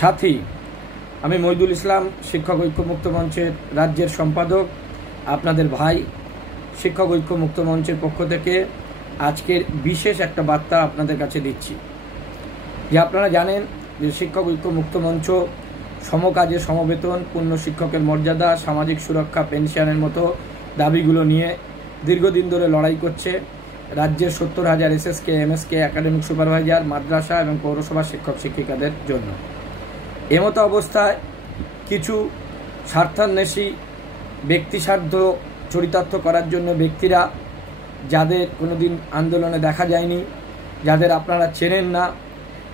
সাথী আমি মইদুল ইসলাম, শিক্ষক ঐক্য মুক্ত মঞ্চের রাজ্যের সম্পাদক, আপনাদের ভাই। শিক্ষক ঐক্য মুক্ত মঞ্চের পক্ষ থেকে আজকের বিশেষ একটা বার্তা আপনাদের কাছে দিচ্ছি যে আপনারা জানেন যে শিক্ষক ঐক্য মুক্ত মঞ্চ সমকাজে সমবেতন, পূর্ণ শিক্ষকের মর্যাদা, সামাজিক সুরক্ষা, পেনশনের মতো দাবিগুলো নিয়ে দীর্ঘদিন ধরে লড়াই করছে। রাজ্যের 70,000 এসএসকে, এমএসকে, একাডেমিক সুপারভাইজার, মাদ্রাসা এবং পৌরসভা শিক্ষক শিক্ষিকাদের জন্য। এমতো অবস্থায় কিছু স্বার্থান্বেষী ব্যক্তিস্বার্থ চরিতার্থ করার জন্য ব্যক্তিরা, যাদের কোনোদিন আন্দোলনে দেখা যায়নি, যাদের আপনারা চেনেন না,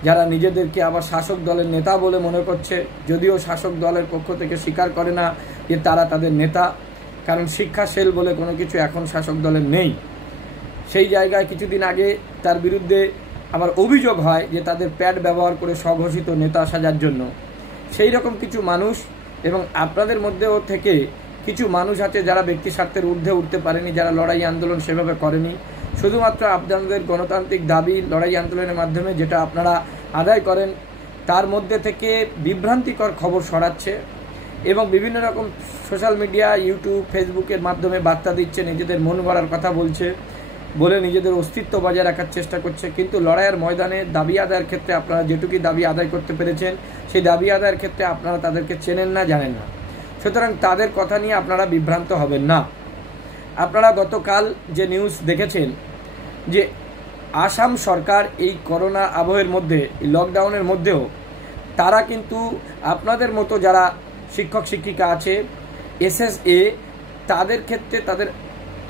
যারা নিজেদেরকে আবার শাসক দলের নেতা বলে মনে করছে, যদিও শাসক দলের পক্ষ থেকে স্বীকার করে না যে তারা তাদের নেতা, কারণ শিক্ষা সেল বলে কোনো কিছু এখন শাসক দলের নেই। সেই জায়গায় কিছুদিন আগে তার বিরুদ্ধে আবার অভিযোগ হয় যে তাদের প্যাড ব্যবহার করে স্বঘোষিত নেতা সাজার জন্য। সেই রকম কিছু মানুষ এবং আপনাদের মধ্যেও থেকে কিছু মানুষ আছে যারা ব্যক্তি স্বার্থের ঊর্ধ্বে উঠতে পারেনি, যারা লড়াই আন্দোলন সেভাবে করেনি, শুধুমাত্র আপনাদের গণতান্ত্রিক দাবি লড়াই আন্দোলনের মাধ্যমে যেটা আপনারা আদায় করেন তার মধ্যে থেকে বিভ্রান্তিকর খবর ছড়াচ্ছে এবং বিভিন্ন রকম সোশ্যাল মিডিয়া, ইউটিউব, ফেসবুকের মাধ্যমে বার্তা দিচ্ছে, নিজেদের মন গড়ার কথা বলে নিজেদের অস্তিত্ব বজায় রাখার চেষ্টা করছে। কিন্তু লড়াইয়ের ময়দানে দাবি আদায়ের ক্ষেত্রে আপনারা যেটুকু দাবি আদায় করতে পেরেছেন, সেই দাবি আদায়ের ক্ষেত্রে আপনারা তাদেরকে চেনেন না, জানেন না। সুতরাং তাদের কথা নিয়ে আপনারা বিভ্রান্ত হবেন না। আপনারা গতকাল যে নিউজ দেখেছেন যে আসাম সরকার এই করোনা আবহের মধ্যে, লকডাউনের মধ্যেও তারা কিন্তু আপনাদের মতো যারা শিক্ষক শিক্ষিকা আছে, এসএসএ, তাদের ক্ষেত্রে তাদের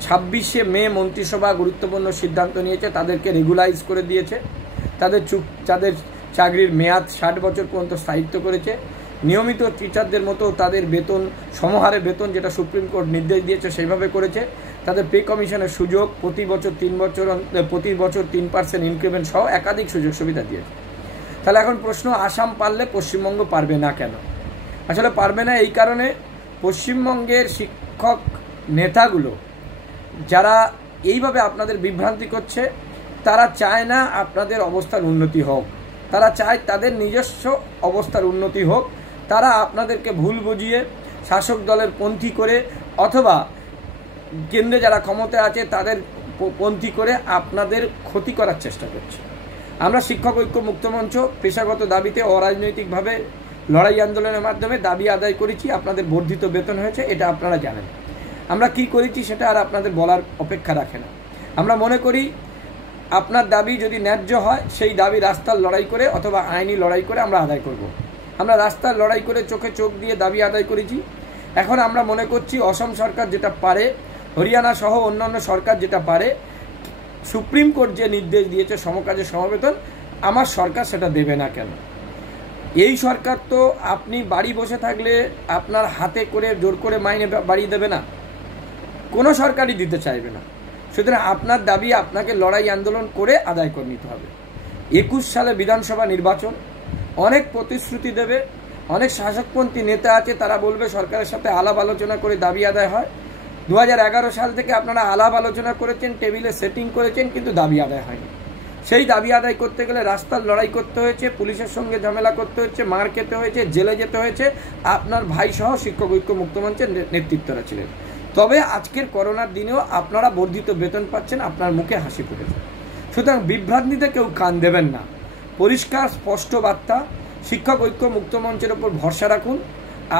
26শে মে মন্ত্রিসভা গুরুত্বপূর্ণ সিদ্ধান্ত নিয়েছে, তাদেরকে রেগুলাইজ করে দিয়েছে, তাদের চাকরির মেয়াদ 60 বছর পর্যন্ত স্থায়িত্ব করেছে। নিয়মিত টিচারদের মতো তাদের বেতন সমহারে বেতন, যেটা সুপ্রিম কোর্ট নির্দেশ দিয়েছে সেইভাবে করেছে। তাদের পে কমিশনের সুযোগ প্রতি বছর 3% ইনক্রিমেন্ট সহ একাধিক সুযোগ সুবিধা দিয়েছে। তাহলে এখন প্রশ্ন, আসাম পারলে পশ্চিমবঙ্গ পারবে না কেন? আসলে পারবে না এই কারণে, পশ্চিমবঙ্গের শিক্ষক নেতাগুলো যারা এইভাবে আপনাদের বিভ্রান্তি করছে, তারা চায় না আপনাদের অবস্থার উন্নতি হোক, তারা চায় তাদের নিজস্ব অবস্থার উন্নতি হোক। তারা আপনাদেরকে ভুল বুঝিয়ে শাসক দলের পন্থী করে অথবা কেন্দ্রে যারা ক্ষমতায় আছে তাদের পন্থী করে আপনাদের ক্ষতি করার চেষ্টা করছে। আমরা শিক্ষক ঐক্য মুক্ত মঞ্চ পেশাগত দাবিতে অরাজনৈতিকভাবে লড়াই আন্দোলনের মাধ্যমে দাবি আদায় করেছি। আপনাদের বর্ধিত বেতন হয়েছে, এটা আপনারা জানেন। আমরা কি করেছি সেটা আর আপনাদের বলার অপেক্ষা রাখে না। আমরা মনে করি আপনার দাবি যদি ন্যায্য হয়, সেই দাবি রাস্তার লড়াই করে অথবা আইনি লড়াই করে আমরা আদায় করব। আমরা রাস্তার লড়াই করে চোখে চোখ দিয়ে দাবি আদায় করেছি। এখন আমরা মনে করছি অসম সরকার যেটা পারে, হরিয়ানা সহ অন্যান্য সরকার যেটা পারে, সুপ্রিম কোর্ট যে নির্দেশ দিয়েছে সমকাজে সমবেতন, আমার সরকার সেটা দেবে না কেন? এই সরকার তো আপনি বাড়ি বসে থাকলে আপনার হাতে করে জোর করে মাইনে বাড়িয়ে দেবে না, কোনো সরকারই দিতে চাইবে না। সুতরাং আপনার দাবি আপনাকে লড়াই আন্দোলন করে আদায় করে নিতে হবে। 21 সালে বিধানসভা নির্বাচন, অনেক প্রতিশ্রুতি দেবে, অনেক শাসকপন্থী নেতা আছে, তারা বলবে সরকারের সাথে আলাপ আলোচনা করে দাবি আদায় হয়। 2011 সাল থেকে আপনারা আলাপ আলোচনা করেছেন, টেবিলে সেটিং করেছেন, কিন্তু দাবি আদায় হয়নি। সেই দাবি আদায় করতে গেলে রাস্তার লড়াই করতে হয়েছে, পুলিশের সঙ্গে ঝামেলা করতে হয়েছে, মার খেতে হয়েছে, জেলে যেতে হয়েছে। আপনার ভাই সহ শিক্ষক ঐক্য মুক্ত মঞ্চের নেতৃত্বরা ছিলেন। তবে আজকের করোনার দিনেও আপনারা বর্ধিত বেতন পাচ্ছেন, আপনার মুখে হাসি ফুটেছে। সুতরাং বিভ্রান্তিতে কেউ কান দেবেন না। পরিষ্কার স্পষ্ট বার্তা, শিক্ষক ঐক্য মুক্ত মঞ্চের ওপর ভরসা রাখুন।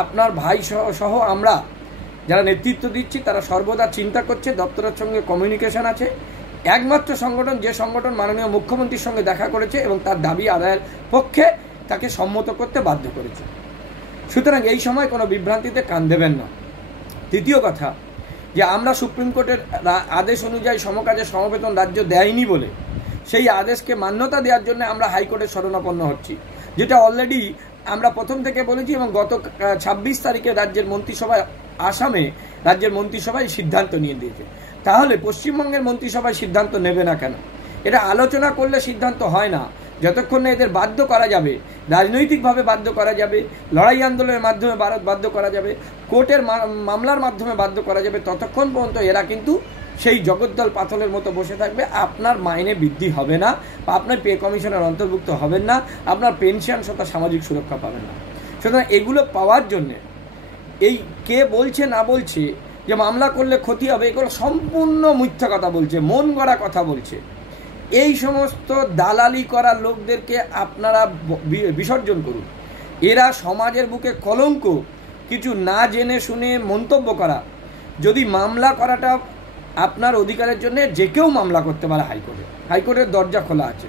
আপনার ভাই সহ আমরা যারা নেতৃত্ব দিচ্ছি তারা সর্বদা চিন্তা করছে, দপ্তরের সঙ্গে কমিউনিকেশন আছে। একমাত্র সংগঠন যে সংগঠন মাননীয় মুখ্যমন্ত্রীর সঙ্গে দেখা করেছে এবং তার দাবি আদায়ের পক্ষে তাকে সম্মত করতে বাধ্য করেছে। সুতরাং এই সময় কোনো বিভ্রান্তিতে কান দেবেন না। দ্বিতীয় কথা, যে আমরা সুপ্রিম কোর্টের আদেশ অনুযায়ী সমকাজে সমবেতন রাজ্য দেয়নি বলে সেই আদেশকে মান্যতা দেওয়ার জন্য আমরা হাইকোর্টের শরণাপন্ন হচ্ছি, যেটা অলরেডি আমরা প্রথম থেকে বলেছি এবং গত 26 তারিখে রাজ্যের মন্ত্রিসভায়, আসামে রাজ্যের মন্ত্রিসভায় সিদ্ধান্ত নিয়ে দিয়েছে। তাহলে পশ্চিমবঙ্গের মন্ত্রিসভায় সিদ্ধান্ত নেবে না কেন? এটা আলোচনা করলে সিদ্ধান্ত হয় না। যতক্ষণ না এদের বাধ্য করা যাবে, রাজনৈতিকভাবে বাধ্য করা যাবে, লড়াই আন্দোলনের মাধ্যমে বাধ্য করা যাবে, কোর্টের মামলার মাধ্যমে বাধ্য করা যাবে, ততক্ষণ পর্যন্ত এরা কিন্তু সেই জগদ্দল পাথরের মতো বসে থাকবে, আপনার মাইনে বৃদ্ধি হবে না, বা আপনার পে কমিশনের অন্তর্ভুক্ত হবেন না, আপনার পেনশন তথা সামাজিক সুরক্ষা পাবেন না। সুতরাং এগুলো পাওয়ার জন্যে এই কে বলছে না বলছে যে মামলা করলে ক্ষতি হবে, এগুলো সম্পূর্ণ মিথ্যা কথা বলছে, মন গড়া কথা বলছে। এই সমস্ত দালালি করা লোকদেরকে আপনারা বিসর্জন করুন। এরা সমাজের বুকে কলঙ্ক। কিছু না জেনে শুনে মন্তব্য করা। যদি মামলা করাটা আপনার অধিকারের জন্য, যে কেউ মামলা করতে পারে হাইকোর্টে, হাইকোর্টের দরজা খোলা আছে।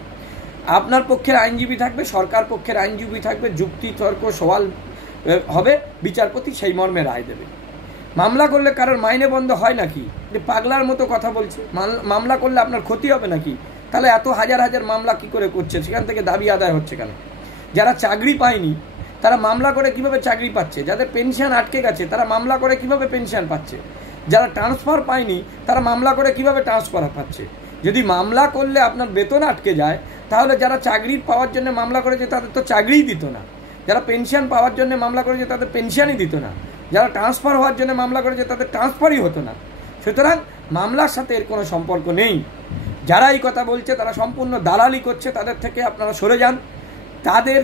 আপনার পক্ষের আইনজীবী থাকবে, সরকার পক্ষের আইনজীবী থাকবে, যুক্তি তর্ক সওয়াল হবে, বিচারপতি সেই মর্মে রায় দেবে। মামলা করলে কারোর মাইনে বন্ধ হয় নাকি? যে পাগলার মতো কথা বলছে। মামলা করলে আপনার ক্ষতি হবে নাকি? তাহলে এত হাজার হাজার মামলা কি করে করছে? সেখান থেকে দাবি আদায় হচ্ছে কেন? যারা চাকরি পায়নি তারা মামলা করে কিভাবে চাকরি পাচ্ছে? যাদের পেনশন আটকে গেছে তারা মামলা করে কিভাবে পেনশন পাচ্ছে? যারা ট্রান্সফার পায়নি তারা মামলা করে কিভাবে ট্রান্সফার পাচ্ছে? যদি মামলা করলে আপনার বেতন আটকে যায়, তাহলে যারা চাকরি পাওয়ার জন্য মামলা করেছে তাদের তো চাকরিই দিত না। যারা পেনশন পাওয়ার জন্য মামলা করেছে তাদের পেনশনই দিত না। যারা ট্রান্সফার হওয়ার জন্য মামলা করেছে তাদের ট্রান্সফারই হতো না। সুতরাং মামলার সাথে এর কোনো সম্পর্ক নেই। যারা এই কথা বলছে তারা সম্পূর্ণ দালালি করছে, তাদের থেকে আপনারা সরে যান। তাদের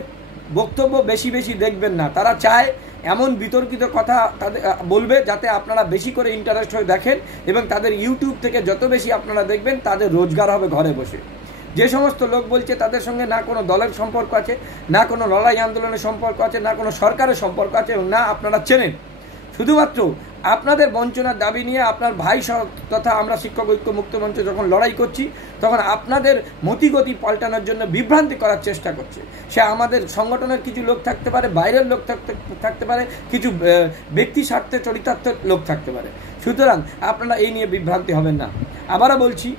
বক্তব্য বেশি বেশি দেখবেন না। তারা চায় এমন বিতর্কিত কথা তাদের বলবে যাতে আপনারা বেশি করে ইন্টারেস্ট হয়ে দেখেন, এবং তাদের ইউটিউব থেকে যত বেশি আপনারা দেখবেন তাদের রোজগার হবে ঘরে বসে। যে সমস্ত লোক বলছে তাদের সঙ্গে না কোনো দলের সম্পর্ক আছে, না কোনো লড়াই আন্দোলনের সম্পর্ক আছে, না কোনো সরকারের সম্পর্ক আছে, না আপনারা চেনেন। শুধুমাত্র আপনাদের বঞ্চনার দাবি নিয়ে আপনার ভাই তথা আমরা শিক্ষক ঐক্য মুক্ত মঞ্চ যখন লড়াই করছি, তখন আপনাদের মতিগতি পাল্টানোর জন্য বিভ্রান্তি করার চেষ্টা করছে। সে আমাদের সংগঠনের কিছু লোক থাকতে পারে, বাইরের লোক থাকতে পারে, কিছু ব্যক্তি স্বার্থে চরিতার্থের লোক থাকতে পারে। সুতরাং আপনারা এই নিয়ে বিভ্রান্তি হবেন না। আবারও বলছি,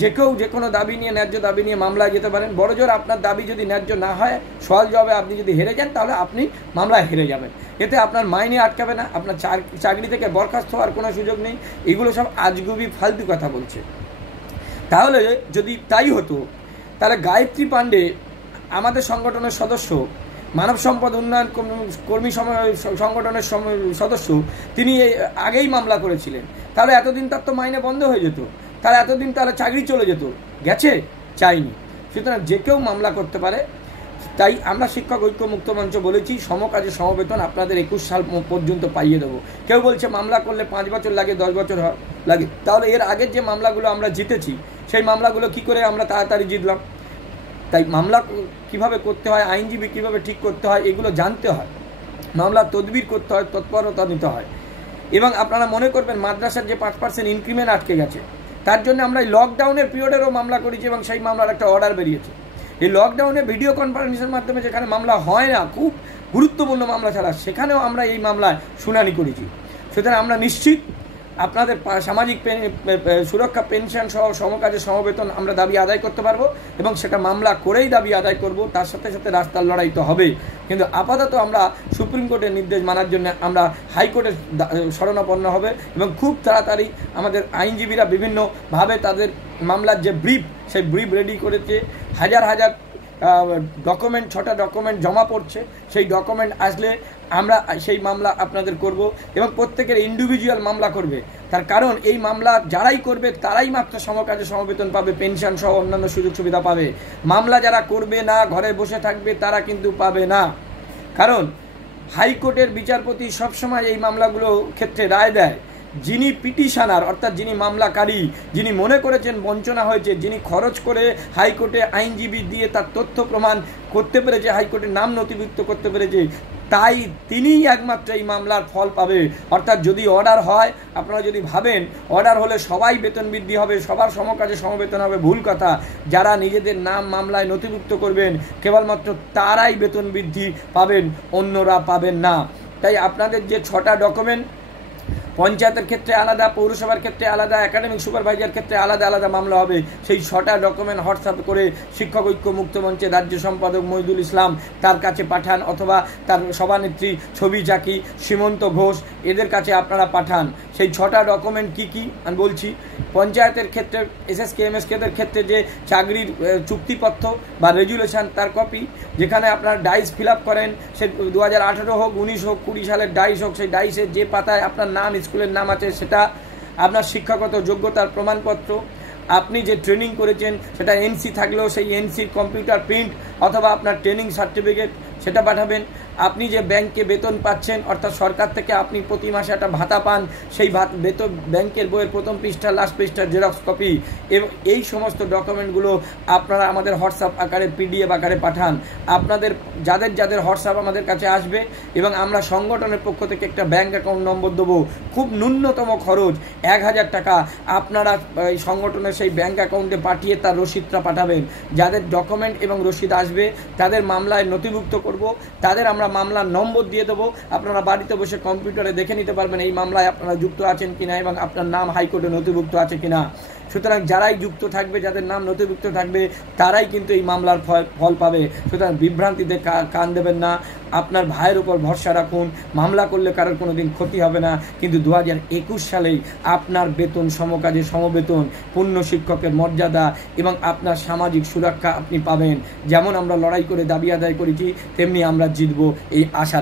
যে কেউ যে কোনো দাবি নিয়ে, ন্যায্য দাবি নিয়ে মামলায় যেতে পারেন। বড়জোর আপনার দাবি যদি ন্যায্য না হয়, সওয়াল জবাবে আপনি যদি হেরে যান, তাহলে আপনি মামলায় হেরে যাবেন। এতে আপনার মাইনে আটকাবে না, আপনার চাকরি থেকে বরখাস্ত হওয়ার কোনো সুযোগ নেই। এগুলো সব আজগুবি ফালতু কথা বলছে। তাহলে যদি তাই হতো, তাহলে গায়ত্রী পাণ্ডে আমাদের সংগঠনের সদস্য, মানব সম্পদ উন্নয়ন কর্মী সংগঠনের সদস্য, তিনি আগেই মামলা করেছিলেন। তাহলে এতদিন তার তো মাইনে বন্ধ হয়ে যেত, তাহলে এতদিন তাহলে চাকরি চলে যেত। গেছে? চাইনি। সুতরাং যে কেউ মামলা করতে পারে। তাই আমরা শিক্ষক ঐক্য মুক্ত মঞ্চ বলেছি, সমকাজে সমবেতন আপনাদের 21 সাল পর্যন্ত পাইয়ে দেবো। কেউ বলছে মামলা করলে 5 বছর লাগে, 10 বছর লাগে। তাহলে এর আগের যে মামলাগুলো আমরা জিতেছি, সেই মামলাগুলো কি করে আমরা তাড়াতাড়ি জিতলাম? তাই মামলা কিভাবে করতে হয়, আইনজীবী কিভাবে ঠিক করতে হয়, এগুলো জানতে হয়। মামলা তদবির করতে হয়, তৎপরতা নিতে হয়। এবং আপনারা মনে করবেন মাদ্রাসার যে 5% ইনক্রিমেন্ট আটকে গেছে, তার জন্য আমরা এই লকডাউনের পিরিয়ডেরও মামলা করেছি, এবং সেই মামলার একটা অর্ডার বেরিয়েছে। এই লকডাউনে ভিডিও কনফারেন্সের মাধ্যমে যেখানে মামলা হয় না, খুব গুরুত্বপূর্ণ মামলা ছাড়া, সেখানেও আমরা এই মামলায় শুনানি করেছি। সুতরাং আমরা নিশ্চিত আপনাদের সামাজিক সুরক্ষা, পেনশন সহ সমকাজে সমবেতন আমরা দাবি আদায় করতে পারবো, এবং সেটা মামলা করেই দাবি আদায় করব। তার সাথে সাথে রাস্তার লড়াই তো হবে। কিন্তু আপাতত আমরা সুপ্রিম কোর্টের নির্দেশ মানার জন্য আমরা হাইকোর্টের শরণাপন্ন হবে, এবং খুব তাড়াতাড়ি আমাদের আইনজীবীরা বিভিন্নভাবে তাদের মামলার যে ব্রিফ, সেই ব্রিফ রেডি করেছে। হাজার হাজার ডকুমেন্ট, 6টা ডকুমেন্ট জমা পড়ছে। সেই ডকুমেন্ট আসলে আমরা সেই মামলা আপনাদের করব, এবং প্রত্যেকের ইন্ডিভিজুয়াল মামলা করবে। তার কারণ এই মামলা যারাই করবে তারাই মাত্র সমকাজে সমবেতন পাবে, পেনশন সহ অন্যান্য সুযোগ সুবিধা পাবে। মামলা যারা করবে না, ঘরে বসে থাকবে, তারা কিন্তু পাবে না। কারণ হাইকোর্টের বিচারপতি সবসময় এই মামলাগুলো ক্ষেত্রে রায় দেয়। যিনি পিটিশনার, অর্থাৎ যিনি মামলাকারী, যিনি মনে করেছেন বঞ্চনা হয়েছে, যিনি খরচ করে হাইকোর্টে আইনজীবী দিয়ে তার তথ্য প্রমাণ করতে পেরেছে, হাইকোর্টের নাম নথিভুক্ত করতে পেরেছে, তাই তিনিই একমাত্র এই মামলার ফল পাবে। অর্থাৎ যদি অর্ডার হয়, আপনারা যদি ভাবেন অর্ডার হলে সবাই বেতন বৃদ্ধি হবে, সবার সমকাজে সমবেতন হবে, ভুল কথা। যারা নিজেদের নাম মামলায় নথিভুক্ত করবেন কেবলমাত্র তারাই বেতন বৃদ্ধি পাবেন, অন্যরা পাবেন না। তাই আপনাদের যে 6টা ডকুমেন্ট, পঞ্চায়েতের ক্ষেত্রে আলাদা, পৌরসভার ক্ষেত্রে আলাদা, একাডেমিক সুপারভাইজার ক্ষেত্রে আলাদা আলাদা মামলা হবে। সেই 6টা ডকুমেন্ট হোয়াটসঅ্যাপ করে শিক্ষক ঐক্য মুক্ত মঞ্চের রাজ্য সম্পাদক মহিদুল ইসলাম তার কাছে পাঠান, অথবা তার সভানেত্রী ছবি চাকি, সীমন্ত ঘোষ, এদের কাছে আপনারা পাঠান। সেই 6টা ডকুমেন্ট কি কি আমি বলছি। পঞ্চায়েতের ক্ষেত্রে এসএসকে এমএসকেদের ক্ষেত্রে যে চাকরির চুক্তিপত্র বা রেজুলেশন, তার কপি, যেখানে আপনার ডাইস ফিল আপ করেন, সে 2018 হোক, 19 হোক, 20 সালের ডাইস হোক, সেই ডাইসের যে পাতায় আপনার নাম, স্কুলের নাম আছে সেটা, আপনার শিক্ষাগত যোগ্যতার প্রমাণপত্র, আপনি যে ট্রেনিং করেছেন সেটা এনসি থাকলেও সেই এনসির কম্পিউটার প্রিন্ট অথবা আপনার ট্রেনিং সার্টিফিকেট সেটা পাঠাবেন। আপনি যে ব্যাংকে বেতন পাচ্ছেন, অর্থাৎ সরকার থেকে আপনি প্রতি মাসে একটা ভাতা পান, সেই বেতন ব্যাংকের বইয়ের প্রথম পৃষ্ঠা লাস্ট পৃষ্ঠার জেরক্স কপি, এবং এই সমস্ত ডকুমেন্টগুলো আপনারা আমাদের হোয়াটসঅ্যাপ আকারে পিডিএফ আকারে পাঠান। আপনাদের যাদের হোয়াটসঅ্যাপ আমাদের কাছে আসবে এবং আমরা সংগঠনের পক্ষ থেকে একটা ব্যাংক অ্যাকাউন্ট নম্বর দেবো, খুব ন্যূনতম খরচ 1000 টাকা আপনারা এই সংগঠনের সেই ব্যাংক অ্যাকাউন্টে পাঠিয়ে তার রসিদটা পাঠাবেন। যাদের ডকুমেন্ট এবং রসিদ আসবে তাদের মামলায় নথিভুক্ত করব, তাদের আমরা মামলার নম্বর দিয়ে দেবো। আপনারা বাড়িতে বসে কম্পিউটারে দেখে নিতে পারবেন এই মামলায় আপনারা যুক্ত আছেন কিনা এবং আপনার নাম হাইকোর্টে নথিভুক্ত আছে কিনা। সুতরাং যারাই যুক্ত থাকবে, যাদের নাম নথিভুক্ত থাকবে, তারাই কিন্তু এই মামলার ফল পাবে। সুতরাং বিভ্রান্তিতে কান দেবেন না, আপনার ভাইয়ের উপর ভরসা রাখুন। মামলা করলে কারোর কোনো দিন ক্ষতি হবে না, কিন্তু 2021 সালেই আপনার বেতন, সমকাজে সমবেতন, পূর্ণ শিক্ষকের মর্যাদা এবং আপনার সামাজিক সুরক্ষা আপনি পাবেন। যেমন আমরা লড়াই করে দাবি আদায় করেছি, তেমনি আমরা জিতব, এই আশা